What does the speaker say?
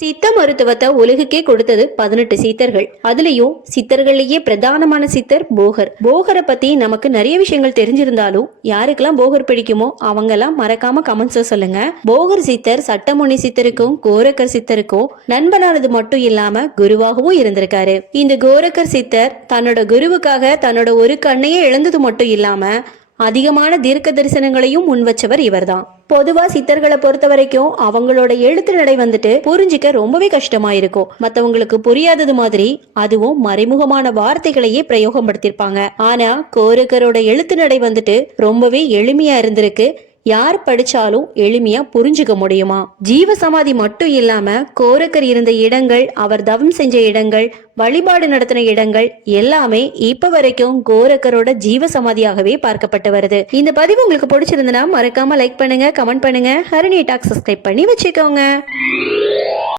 சித்த மருத்துவத்தை உலகுக்கே கொடுத்தது 18 சித்தர்கள். அதுலயும் சித்தர்கள்லயே பிரதானமான சித்தர் போகர். போகரை பத்தி நமக்கு நிறைய விஷயங்கள் தெரிஞ்சிருந்தாலும் யாருக்கெல்லாம் போகர் பிடிக்குமோ அவங்க எல்லாம் மறக்காம கமெண்ட்ஸ் சொல்லுங்க. போகர் சித்தர் சட்டமுனி சித்தருக்கும் கோரக்கர் சித்தருக்கும் நண்பனானது மட்டும் இல்லாம குருவாகவும் இருந்திருக்காரு. இந்த கோரக்கர் சித்தர் தன்னோட குருவுக்காக தன்னோட ஒரு கண்ணையே இழந்தது மட்டும் இல்லாம அதிகமான தீர்க்க தரிசனங்களையும் முன் வச்சவர் இவர்தான். பொதுவா சித்தர்களை பொறுத்த வரைக்கும் அவங்களோட எழுத்து நடை வந்துட்டு புரிஞ்சிக்க ரொம்பவே கஷ்டமா இருக்கும். மத்தவங்களுக்கு புரியாதது மாதிரி அதுவும் மறைமுகமான வார்த்தைகளையே பிரயோகம் படுத்திருப்பாங்க. ஆனா கோரக்கரோட எழுத்து நடை வந்துட்டு ரொம்பவே எளிமையா இருந்திருக்கு. யார் படிச்சாலும் எளிமையா புரிஞ்சுக்க முடியுமா? ஜீவ சமாதி மட்டும் இல்லாம கோரக்கர் இருந்த இடங்கள், அவர் தவம் செஞ்ச இடங்கள், வழிபாடு நடத்தின இடங்கள் எல்லாமே இப்ப வரைக்கும் கோரக்கரோட ஜீவ சமாதியாகவே பார்க்கப்பட்டு வருது. இந்த பதிவு உங்களுக்கு பிடிச்சிருந்தனா மறக்காம லைக் பண்ணுங்க, கமெண்ட் பண்ணுங்க, ஹரிணி டாக் சப்ஸ்கிரைப் பண்ணி வச்சுக்கோங்க.